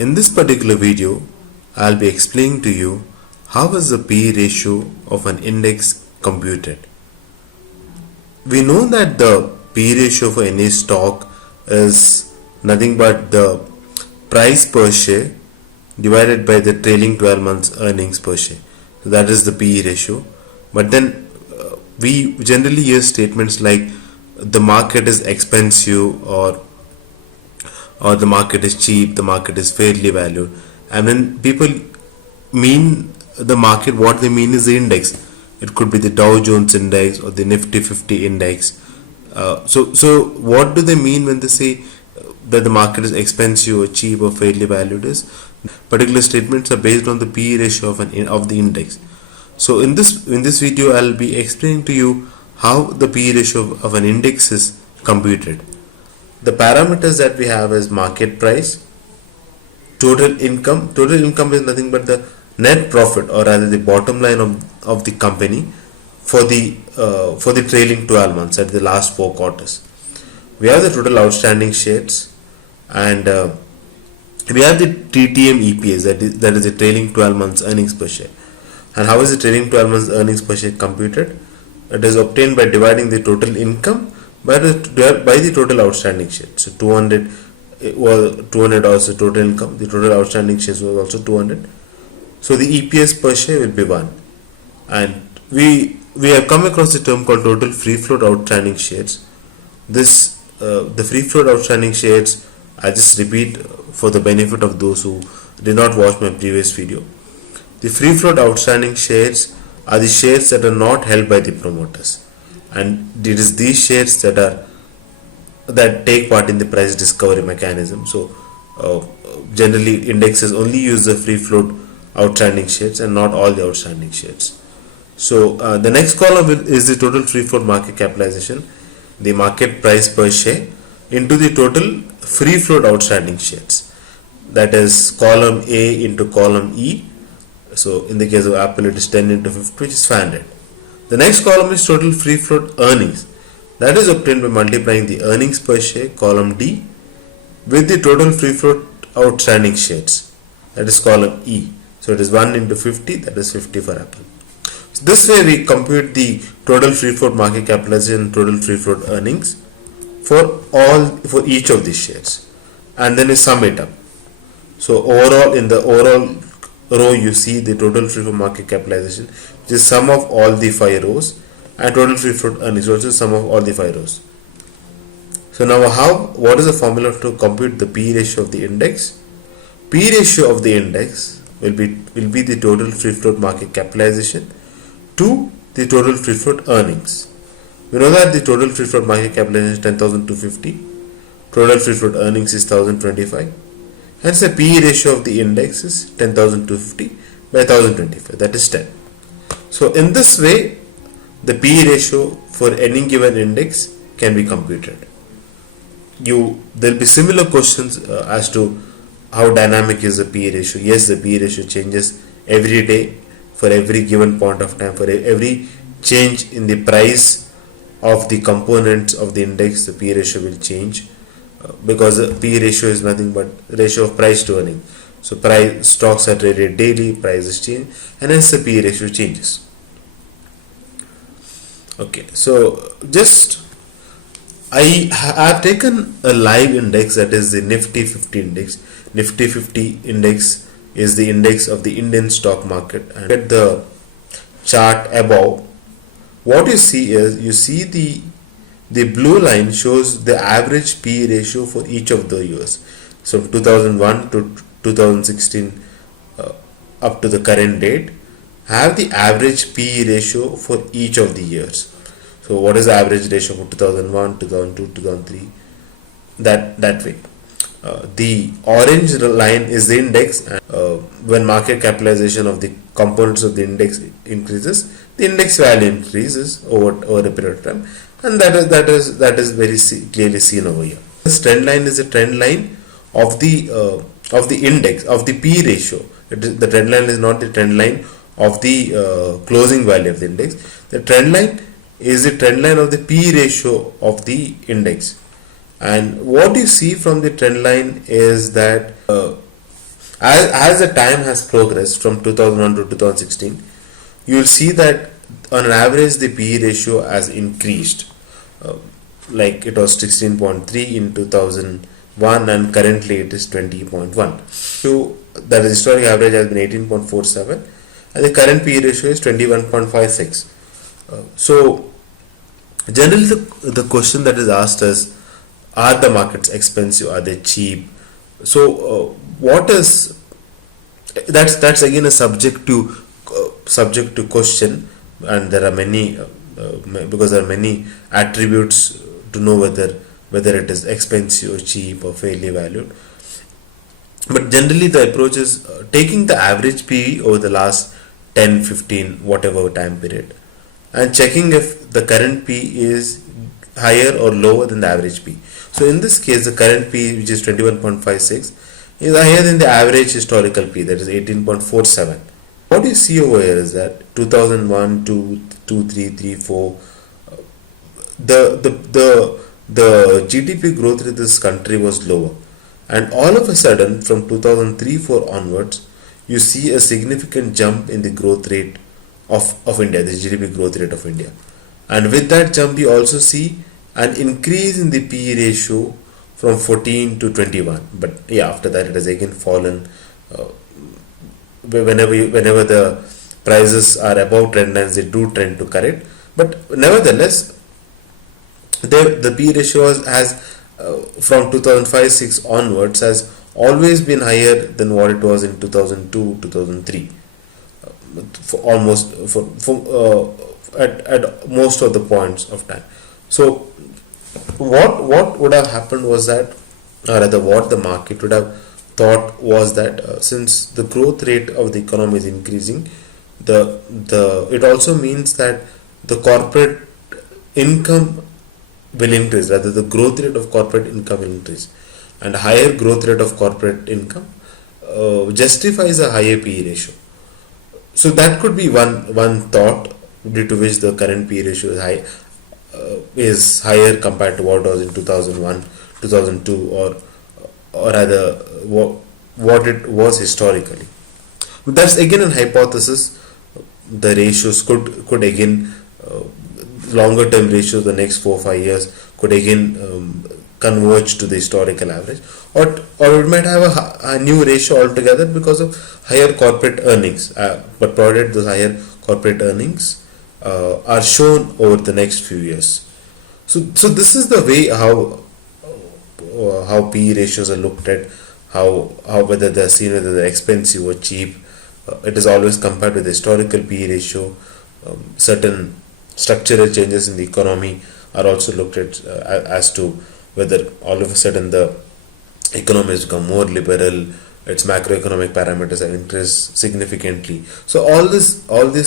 In this particular video, I'll be explaining to you how is the P ratio of an index computed. We know that the P ratio for any stock is nothing but the price per share divided by the trailing 12 months earnings per share. So that is the P ratio. But then we generally use statements like the market is expensive or the market is cheap, the market is fairly valued. And when people mean the market, what they mean is the index. It could be the Dow Jones index or the Nifty 50 index. So what do they mean when they say that the market is expensive or cheap or fairly valued? Is particular statements are based on the P ratio of the index. So in this video, I'll be explaining to you how the P ratio of an index is computed. The parameters that we have is market price, total income. Total income is nothing but the net profit, or rather the bottom line of the company for the trailing 12 months at the last 4 quarters. We have the total outstanding shares, and we have the TTM EPS, that is the trailing 12 months earnings per share. And how is the trailing 12 months earnings per share computed? It is obtained by dividing the total income by the total outstanding shares. So 200 also total income. The total outstanding shares was also 200. So the EPS per share will be 1. And we have come across the term called total free float outstanding shares. The free float outstanding shares, I just repeat for the benefit of those who did not watch my previous video. The free float outstanding shares are the shares that are not held by the promoters, and it is these shares that take part in the price discovery mechanism. So generally indexes only use the free float outstanding shares and not all the outstanding shares. So the next column is the total free float market capitalization, the market price per share into the total free float outstanding shares. That is column A into column E. So in the case of Apple, it is 10 into 50, which is 500. The next column is total free float earnings. That is obtained by multiplying the earnings per share, column D, with the total free float outstanding shares. That is column E. So it is 1 into 50, that is 50 for Apple. So this way we compute the total free float market capitalization and total free float earnings for each of these shares, and then we sum it up. So overall, in the overall row, you see the total free float market capitalization, which is sum of all the 5 rows, and total free float earnings, which is sum of all the 5 rows. So now what is the formula to compute the P ratio of the index? P ratio of the index will be the total free float market capitalization to the total free float earnings. We know that the total free float market capitalization is 10,250, total free float earnings is 1,025. Hence the P ratio of the index is 10,250 by 1,025, that is 10. So in this way, the P ratio for any given index can be computed. There will be similar questions as to how dynamic is the P ratio. Yes, the P ratio changes every day for every given point of time. For every change in the price of the components of the index, the P ratio will change. Because the P ratio is nothing but ratio of price to earning. So stocks are traded daily, prices change, and hence the P ratio changes. Okay, so I have taken a live index, that is the Nifty 50 index. Nifty 50 index is the index of the Indian stock market, and at the chart above, what you see is the blue line shows the average P ratio for each of the years. So 2001 to 2016 up to the current date, have the average P ratio for each of the years. So what is the average ratio for 2001, 2002, 2003? That way. The orange line is the index, and when market capitalization of the components of the index increases, the index value increases over a period of time. And that is very clearly seen over here. This trend line is a trend line of the index of the P ratio. The trend line is not the trend line of the closing value of the index. The trend line is the trend line of the P ratio of the index. And what you see from the trend line is that As the time has progressed from 2001 to 2016, you will see that on an average the PE ratio has increased. Uh, like it was 16.3 in 2001 and currently it is 20.1. So that is historic average has been 18.47 and the current PE ratio is 21.56. So generally the question that is asked is, are the markets expensive, are they cheap? So what is that's again a subject to question, and there are many because there are many attributes to know whether it is expensive or cheap or fairly valued. But generally the approach is taking the average PE over the last 10, 15, whatever time period, and checking if the current P is higher or lower than the average P. So in this case, the current P, which is 21.56, is higher than the average historical P, that is 18.47. What you see over here is that 2001, 2, 2, 3, 3, 4, the GDP growth rate of this country was lower, and all of a sudden from 2003-4 onwards, you see a significant jump in the growth rate of India, the GDP growth rate of India. And with that jump, you also see an increase in the PE ratio from 14 to 21. But yeah, after that, it has again fallen. Uh, whenever the prices are above trend lines, they do trend to correct. But nevertheless, the PE ratio has from 2005-6 onwards has always been higher than what it was in 2002-2003, for almost at most of the points of time. So what would have happened was that, or rather what the market would have thought was that since the growth rate of the economy is increasing, the it also means that the corporate income will increase, rather the growth rate of corporate income will increase, and higher growth rate of corporate income justifies a higher PE ratio. So that could be one thought due to which the current PE ratio is higher compared to what it was in 2001, 2002, or rather what it was historically. But that's again an hypothesis. The ratios could again longer term ratios, the next 4 or 5 years, could again converge to the historical average, or it might have a new ratio altogether because of higher corporate earnings. But provided those higher corporate earnings are shown over the next few years. So this is the way how PE ratios are looked at, how whether they're seen whether they're expensive or cheap. It is always compared with the historical PE ratio. Certain structural changes in the economy are also looked at as to whether all of a sudden the economy has become more liberal, its macroeconomic parameters have increased significantly. So all these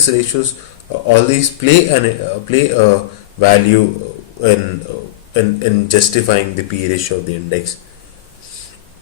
ratios, all these play a value in justifying the PE ratio of the index.